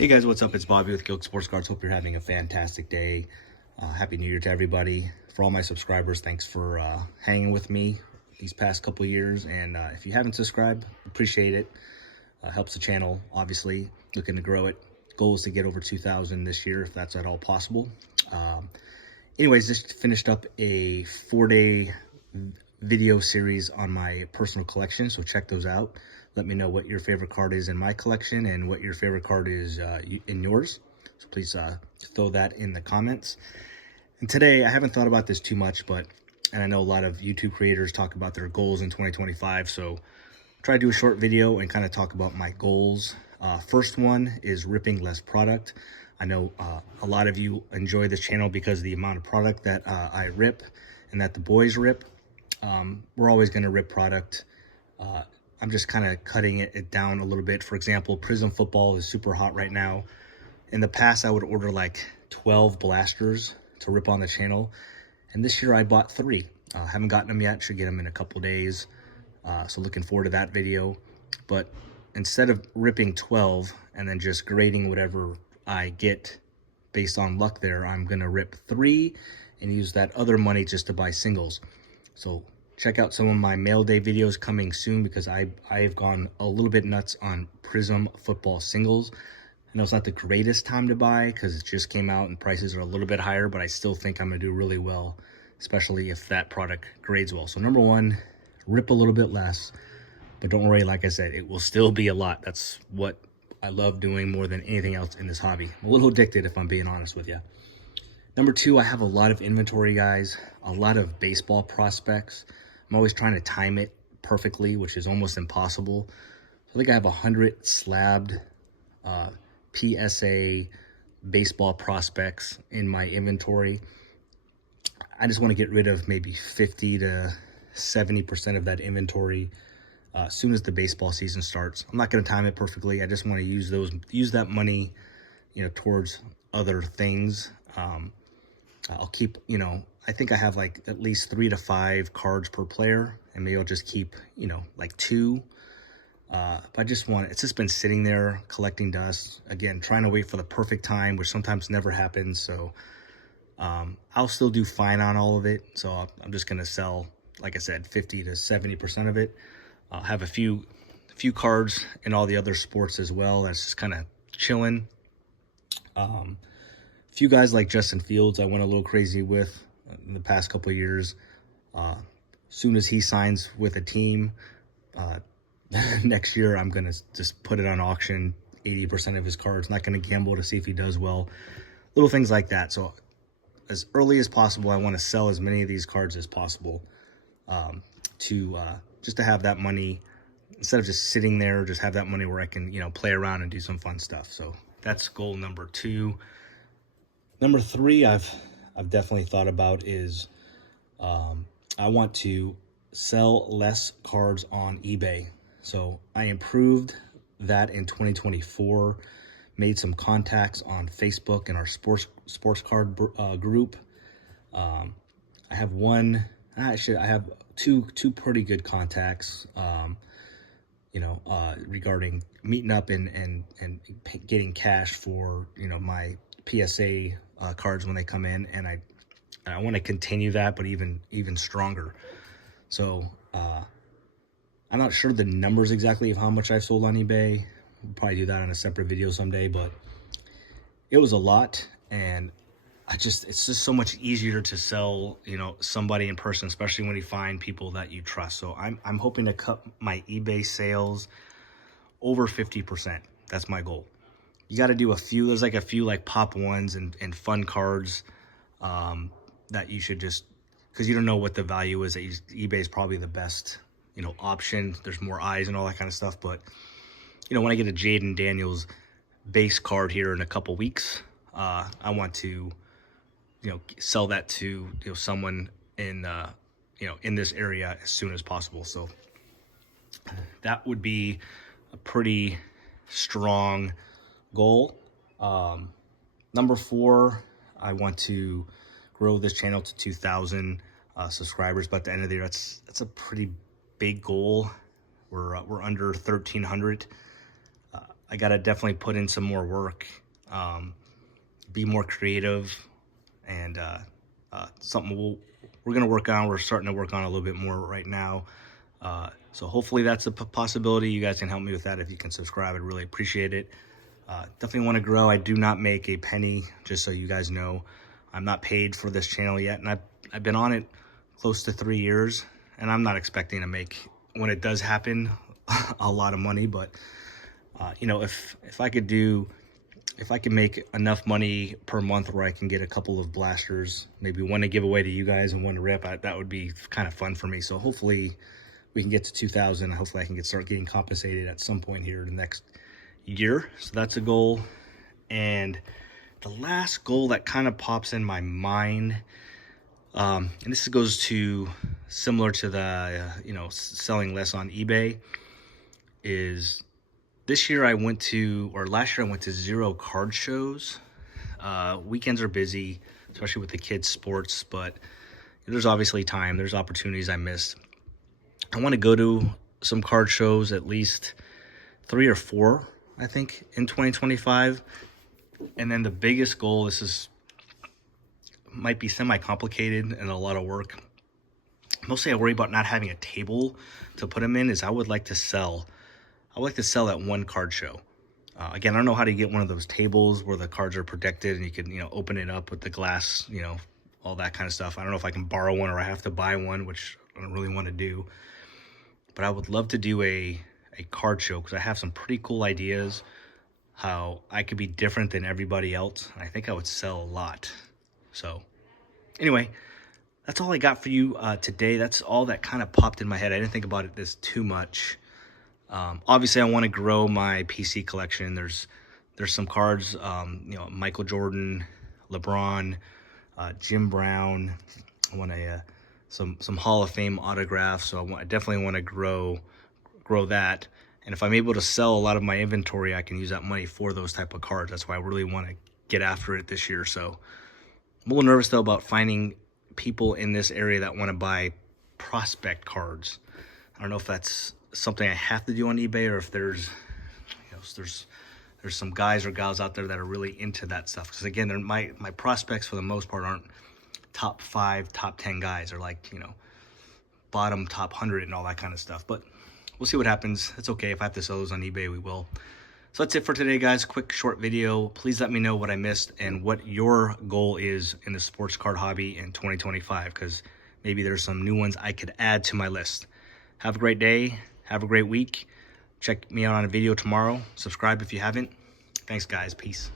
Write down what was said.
Hey guys, what's up? It's Bobby with Gilk Sports Cards. Hope you're having a fantastic day. Happy New Year to everybody. For all my subscribers, thanks for hanging with me these past couple years. And if you haven't subscribed, appreciate it. Helps the channel, obviously. Looking to grow it. Goal is to get over 2,000 this year, if that's at all possible. Anyways, just finished up a 4-day video series on my personal collection, so check those out. Let me know what your favorite card is in my collection and what your favorite card is in yours. So please throw that in the comments. And today, I haven't thought about this too much, and I know a lot of YouTube creators talk about their goals in 2025, so try to do a short video and kind of talk about my goals. First one is ripping less product. I know a lot of you enjoy this channel because of the amount of product that I rip and that the boys rip. We're always going to rip product. I'm just kind of cutting it down a little bit. For example, Prizm Football is super hot right now. In the past, I would order like 12 blasters to rip on the channel. And this year I bought 3. Haven't gotten them yet. Should get them in a couple days. So looking forward to that video. But instead of ripping 12 and then just grading whatever I get based on luck there, I'm going to rip 3 and use that other money just to buy singles. So check out some of my mail day videos coming soon because I've gone a little bit nuts on Prizm Football singles. I know it's not the greatest time to buy because it just came out and prices are a little bit higher, but I still think I'm going to do really well, especially if that product grades well. So number one, rip a little bit less, but don't worry, like I said, it will still be a lot. That's what I love doing more than anything else in this hobby. I'm a little addicted if I'm being honest with you. Number two, I have a lot of inventory, guys, a lot of baseball prospects. I'm always trying to time it perfectly, which is almost impossible. I think I have 100 slabbed PSA baseball prospects in my inventory. I just want to get rid of maybe 50 to 70% of that inventory as soon as the baseball season starts. I'm not going to time it perfectly. I just want to use that money, towards other things. I'll keep, I think I have like at least 3 to 5 cards per player, and maybe I'll just keep, like 2. But it's just been sitting there collecting dust. Again, trying to wait for the perfect time, which sometimes never happens. So I'll still do fine on all of it. So I'm just going to sell, like I said, 50 to 70% of it. I'll have a few cards in all the other sports as well. That's just kind of chilling. Few guys like Justin Fields I went a little crazy with in the past couple of years. Soon as he signs with a team next year, I'm gonna just put it on auction. 80% of his cards. Not gonna gamble to see if he does well. Little things like that. So as early as possible, I want to sell as many of these cards as possible just to have that money instead of just sitting there. Just have that money where I can play around and do some fun stuff. So that's goal number 2. Number 3, I've definitely thought about is I want to sell less cards on eBay. So I improved that in 2024. Made some contacts on Facebook in our sports card group. I have I have two pretty good contacts. Regarding meeting up and getting cash for my PSA cards when they come in, and I want to continue that, but even stronger. So I'm not sure the numbers exactly of how much I've sold on eBay. We'll probably do that on a separate video someday, but it was a lot, and it's just so much easier to sell somebody in person, especially when you find people that you trust. So I'm hoping to cut my eBay sales over 50%. That's my goal. You got to do there's like a few like pop ones and fun cards that you should just, because you don't know what the value is. eBay is probably the best option. There's more eyes and all that kind of stuff. But when I get a Jaden Daniels base card here in a couple weeks, I want to sell that to someone in in this area as soon as possible. So that would be a pretty strong goal. Number 4, I want to grow this channel to 2,000 subscribers by the end of the year. That's a pretty big goal. We're under 1,300. I got to definitely put in some more work, be more creative, and something we're going to work on. We're starting to work on a little bit more right now. So hopefully that's a possibility. You guys can help me with that. If you can subscribe, I'd really appreciate it. Definitely want to grow. I do not make a penny, just so you guys know. I'm not paid for this channel yet, and I've been on it close to 3 years, and I'm not expecting to make, when it does happen, a lot of money. But you know, if I can make enough money per month where I can get a couple of blasters, maybe one to give away to you guys and one to rip, that would be kind of fun for me. So hopefully we can get to 2,000. Hopefully I can start getting compensated at some point here in the next year. So that's a goal. And the last goal that kind of pops in my mind, and this goes to similar to the you know, selling less on eBay, is this year I went to, or last year I went to 0 card shows. Weekends are busy, especially with the kids' sports, but there's obviously time. There's opportunities I missed. I want to go to some card shows, at least 3 or 4, I think, in 2025. And then the biggest goal, might be semi-complicated and a lot of work. Mostly I worry about not having a table to put them in, is I would like to sell at one card show. Again, I don't know how to get one of those tables where the cards are protected and you can, you know, open it up with the glass, you know, all that kind of stuff. I don't know if I can borrow one or I have to buy one, which I don't really want to do. But I would love to do a card show, because I have some pretty cool ideas how I could be different than everybody else. I think I would sell a lot. So anyway, that's all I got for you today. That's all that kind of popped in my head. I didn't think about this too much. Obviously I want to grow my PC collection. There's some cards, you know, Michael Jordan, LeBron, Jim Brown. I want some Hall of Fame autographs. So I definitely want to grow that. And if I'm able to sell a lot of my inventory, I can use that money for those type of cards. That's why I really want to get after it this year. So I'm a little nervous though about finding people in this area that want to buy prospect cards. I don't know if that's something I have to do on eBay, or if there's, you know, there's some guys or gals out there that are really into that stuff. Because again, my prospects for the most part aren't top 5, top 10 guys. They're like, you know, bottom top 100 and all that kind of stuff. But we'll see what happens. It's okay. If I have to sell those on eBay, we will. So that's it for today, guys. Quick, short video. Please let me know what I missed and what your goal is in the sports card hobby in 2025, because maybe there's some new ones I could add to my list. Have a great day. Have a great week. Check me out on a video tomorrow. Subscribe if you haven't. Thanks, guys. Peace.